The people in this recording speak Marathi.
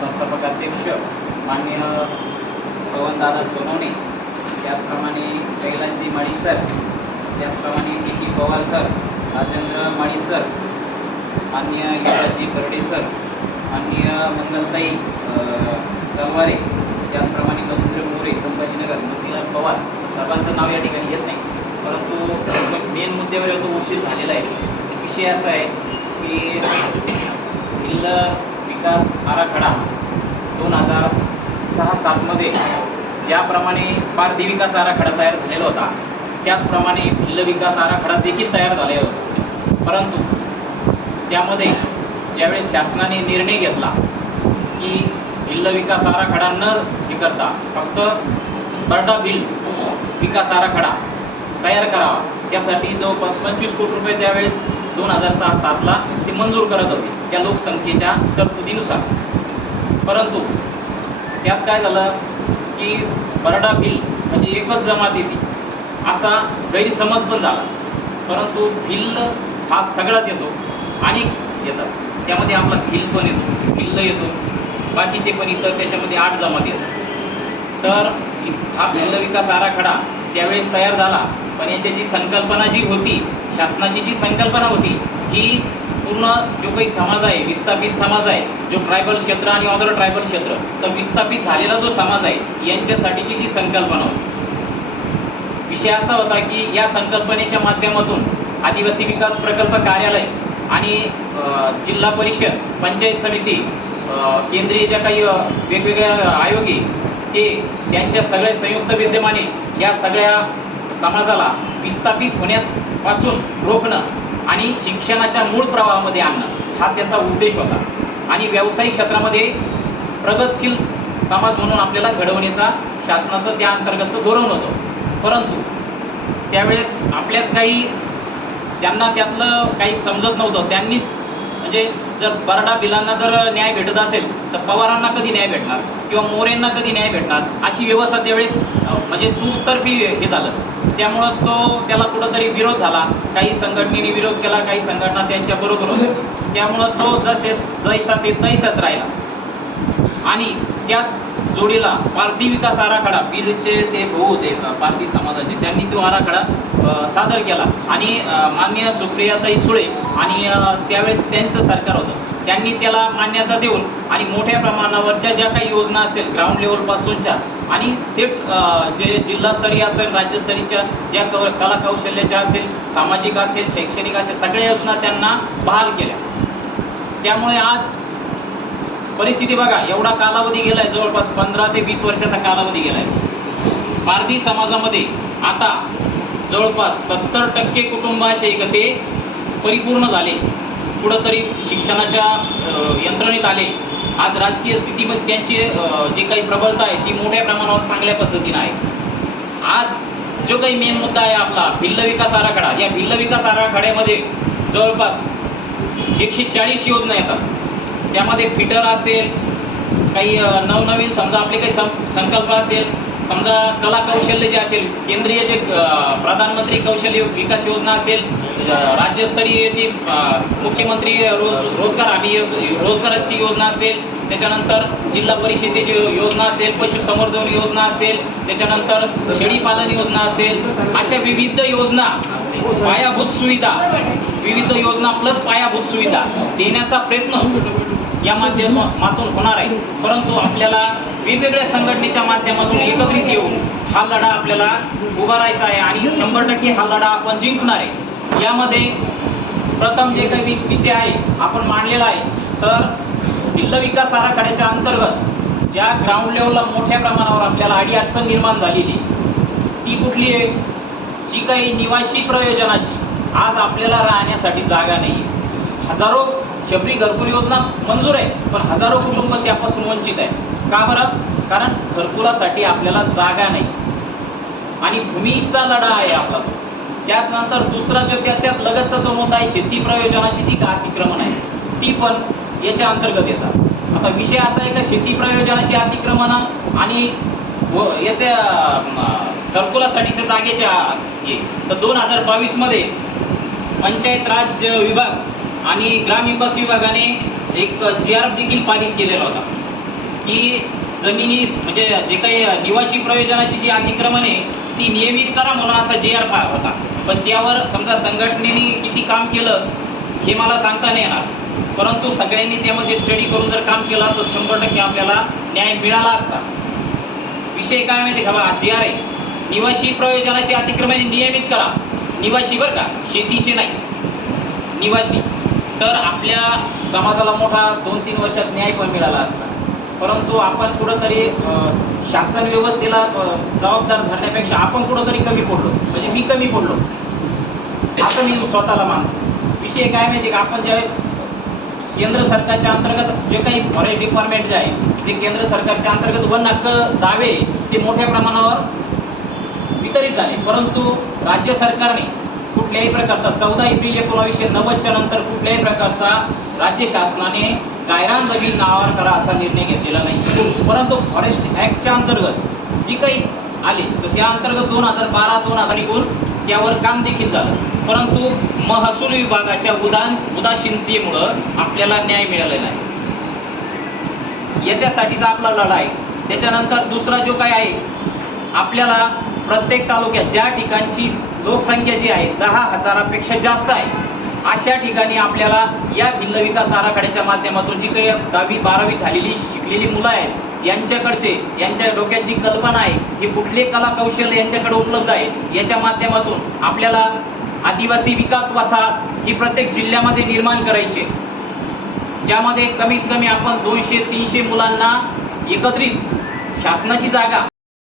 संस्थापक अध्यक्ष माननीय पवनदादा सोनवणे, त्याचप्रमाणे कैलासजी माळी सर, त्याचप्रमाणे डी.पी. पवार सर, राजेंद्र माळी सर, माननीय युवराजजी बर्डे सर, माननीय मंगलताई तलवारे, त्याचप्रमाणे कौशल्य मोरे, संभाजीनगर, मोतीलाल पवार. सर्वांचं नाव या ठिकाणी येत नाही, परंतु मेन मुद्द्यावर येतो उशीर झालेला आहे. विषय असा आहे की भिल्ल विकास आराखडा 2006-07 मध्ये ज्याप्रमाणे पारधी विकास आराखडा तयार झालेला होता, त्याचप्रमाणे भिल्ल विकास आराखडा देखील तयार झालेला होता. परंतु त्यामध्ये ज्यावेळेस शासनाने निर्णय घेतला की भिल्ल विकास आराखडा न हे करता फक्त बरडा भिल्ल विकास आराखडा तयार करावा, त्यासाठी जवळपास 25 कोटी रुपये त्यावेळेस 2006-07ला ते मंजूर करत होते त्या लोकसंख्येच्या तरतुदीनुसार. परंतु त्यात काय झालं की बरडा भिल्ल म्हणजे एकच जमात येते असा गैरसमज पण झाला. परंतु भिल्ल हा सगळाच येतो, अनेक येतात, त्यामध्ये आपला भिल्ल पण येतो, भिल्ल येतो, बाकीचे पण इतर त्याच्यामध्ये 8 जमात येतात. तर हा भिल्ल विकास आराखडा त्यावेळेस तयार झाला, पण याची जी संकल्पना जी होती, शासनाची जी संकल्पना होती, ही पूर्ण जो काही समाज आहे, विस्थापित समाज आहे, जो ट्रायबल क्षेत्र आणि अदर ट्रायबल क्षेत्र, तर विस्थापित झालेला जो समाज आहे यांच्यासाठीची जी संकल्पना होती. विषय असा होता की या संकल्पनेच्या माध्यमातून आदिवासी विकास प्रकल्प कार्यालय आणि जिल्हा परिषद, पंचायत समिती, केंद्रीय ज्या काही वेगवेगळ्या आयोगी, ते त्यांच्या सगळ्या संयुक्त विद्यमाने या सगळ्या समाजाला विस्थापित होण्यापासून रोखणं आणि शिक्षणाच्या मूळ प्रवाहामध्ये आणणं हा त्याचा उद्देश होता. आणि व्यावसायिक क्षेत्रामध्ये प्रगतशील समाज म्हणून आपल्याला घडवण्याचा शासनाचं त्या अंतर्गतचं धोरण होतं. परंतु त्यावेळेस आपल्याच काही ज्यांना त्यातलं काही समजत नव्हतं त्यांनीच, म्हणजे जर बरडा भिल्लांना जर न्याय भेटत असेल तर पवारांना कधी न्याय भेटणार किंवा मोरेंना कधी न्याय भेटणार, अशी व्यवस्था त्यावेळेस म्हणजे दुतर्फी हे झालं. त्यामुळं त्याला कुठंतरी विरोध झाला, काही संघटनेने विरोध केला, काही संघटना त्यांच्या बरोबर होत्या. त्यामुळं तो जैसा ते तैसाच राहिला. आणि त्याच जोडीला पारधी विकास आराखडा, भिल्लचे ते भाऊ होते पारधी समाजाचे, त्यांनी तो आराखडा सादर केला आणि माननीय सुप्रियाताई सुळे आणि त्यावेळेस त्यांचं सरकार होतं, त्यांनी त्याला मान्यता देऊन आणि मोठ्या प्रमाणावरच्या ज्या काही योजना असेल ग्राउंड लेवलपासूनच्या आणि थेट जे जिल्हास्तरीय असेल, राज्यस्तरीयच्या ज्या कला कौशल्याच्या असेल, सामाजिक असेल, शैक्षणिक असेल, सगळ्या योजना त्यांना बहाल केल्या. त्यामुळे आज परिस्थिती बघा, एवढा कालावधी गेलाय, जवळपास 15 ते 20 वर्षाचा कालावधी गेलाय. पारधी समाजामध्ये आता जवळपास 70% कुटुंब असे का ते परिपूर्ण झाले, कुठंतरी शिक्षणाच्या यंत्रणेत आले. आज राजकीय स्थितीमध्ये त्यांची जी काही प्रबलता आहे ती मोठ्या प्रमाणावर चांगल्या पद्धतीने आहे. आज जो काही मेन मुद्दा आहे आपला भिल्ल विकास आराखडा, या भिल्ल विकास आराखड्यामध्ये जवळपास 140 योजना येतात. त्यामध्ये फिटर असेल, काही नवनवीन समजा आपले काही संकल्प असेल, समजा कला कौशल्य जे असेल, केंद्रीय जे प्रधानमंत्री कौशल्य विकास योजना असेल, राज्यस्तरीयची मुख्यमंत्री रोजगार हमी रोजगाराची योजना असेल, त्याच्यानंतर जिल्हा परिषदेची योजना असेल, पशुसंवर्धन योजना असेल, त्याच्यानंतर शेळीपालन योजना असेल, अशा विविध योजना, पायाभूत सुविधा, विविध योजना प्लस पायाभूत सुविधा देण्याचा प्रयत्न या माध्यमातून होणार आहे. परंतु आपल्याला वेगवेगळ्या संघटनेच्या माध्यमातून एकत्रित येऊन हा लढा आपल्याला उभारायचा आहे आणि 100% हा लढा आपण जिंकणार आहे. यामध्ये प्रथम जे काही विषय आहे आपण मांडलेला आहे, तर भिल्ल विकास आराखड्याच्या अंतर्गत ज्या ग्राउंड लेवलला मोठ्या प्रमाणावर आपल्याला अडीअडचण निर्माण झालेली ती कुठली आहे, जी काही निवासी प्रयोजनाची आज आपल्याला राहण्यासाठी जागा नाही आहे. हजारो शबरी घरकुल योजना मंजूर आहे, पण हजारो कुटुंब त्यापासून वंचित आहे. का बरं? कारण घरकुलासाठी आपल्याला जागा नाही आणि भूमीचा लढा आहे आपला. त्याचनंतर दुसरा जो त्याच्यात लगतचा जो मुद्दा आहे, शेती प्रयोजनाची जी अतिक्रमण आहे ती पण याच्या अंतर्गत येतात. आता विषय असा आहे का शेती प्रयोजनाची अतिक्रमण आणि याच्या घरकुलासाठीच्या जागेच्या तर 2022 मध्ये पंचायत राज विभाग आणि ग्रामविकास विभागाने एक GR देखील पारित केलेला होता की जमिनी म्हणजे जे काही निवासी प्रयोजनाची जी अतिक्रमण आहे ती नियमित करा म्हणून असा GR होता. पण त्यावर समजा संघटनेने किती काम केलं हे मला सांगता नाही येणार, परंतु सगळ्यांनी त्यामध्ये स्टडी करून जर काम केलं तर 100% आपल्याला न्याय मिळाला असता. विषय काय माहिती का बा, GR आहे निवासी प्रयोजनाची अतिक्रमणे नियमित करा, निवासी बरं का, शेतीचे नाही, निवासी. तर आपल्या समाजाला मोठा 2-3 वर्षात न्याय पण मिळाला असता. परंतु आपण कुठंतरी शासन व्यवस्थेला जबाबदार धरण्यापेक्षा आपण कुठंतरी कमी पडलो, म्हणजे मी कमी पडलो असं मी स्वतःला मानतो. विषय काय माहिती का, आपण ज्यावेळेस केंद्र सरकारच्या अंतर्गत जे काही फॉरेस्ट डिपार्टमेंट जे आहे ते केंद्र सरकारच्या अंतर्गत वन हक्क दावे ते मोठ्या प्रमाणावर वितरित झाले, परंतु राज्य सरकारने कुठल्याही प्रकारचा 14 एप्रिल 1990च्या नंतर कुठल्याही प्रकारचा राज्य शासनाने गायरान जमीन नावावर करा असा निर्णय घेतलेला नाही. परंतु फॉरेस्ट ॲक्टच्या अंतर्गत जी काही आली तर त्या अंतर्गत 2012-2019 त्यावर काम देखील झालं, परंतु महसूल विभागाच्या उदासीनतेमुळं आपल्याला न्याय मिळालेला आहे. याच्यासाठीचा आपला लढा आहे. त्याच्यानंतर दुसरा जो काय आहे, आपल्याला प्रत्येक तालुक्यात ज्या ठिकाणची लोकसंख्या जी आहे 10,000पेक्षा जास्त आहे अशा ठिकाणी आपल्याला या भिल्ल विकास आराखड्याच्या माध्यमातून जी काही 10वी-12वी झालेली शिकलेली मुलं आहेत यांच्या डोक्यात जी कल्पना आहे ही कुठले कला कौशल्य यांच्याकडे उपलब्ध आहे याच्या माध्यमातून आपल्याला आदिवासी विकास वसाहत ही प्रत्येक जिल्ह्यामध्ये निर्माण करायची, ज्यामध्ये कमीत कमी आपण 200-300 मुलांना एकत्रित शासनाची जागा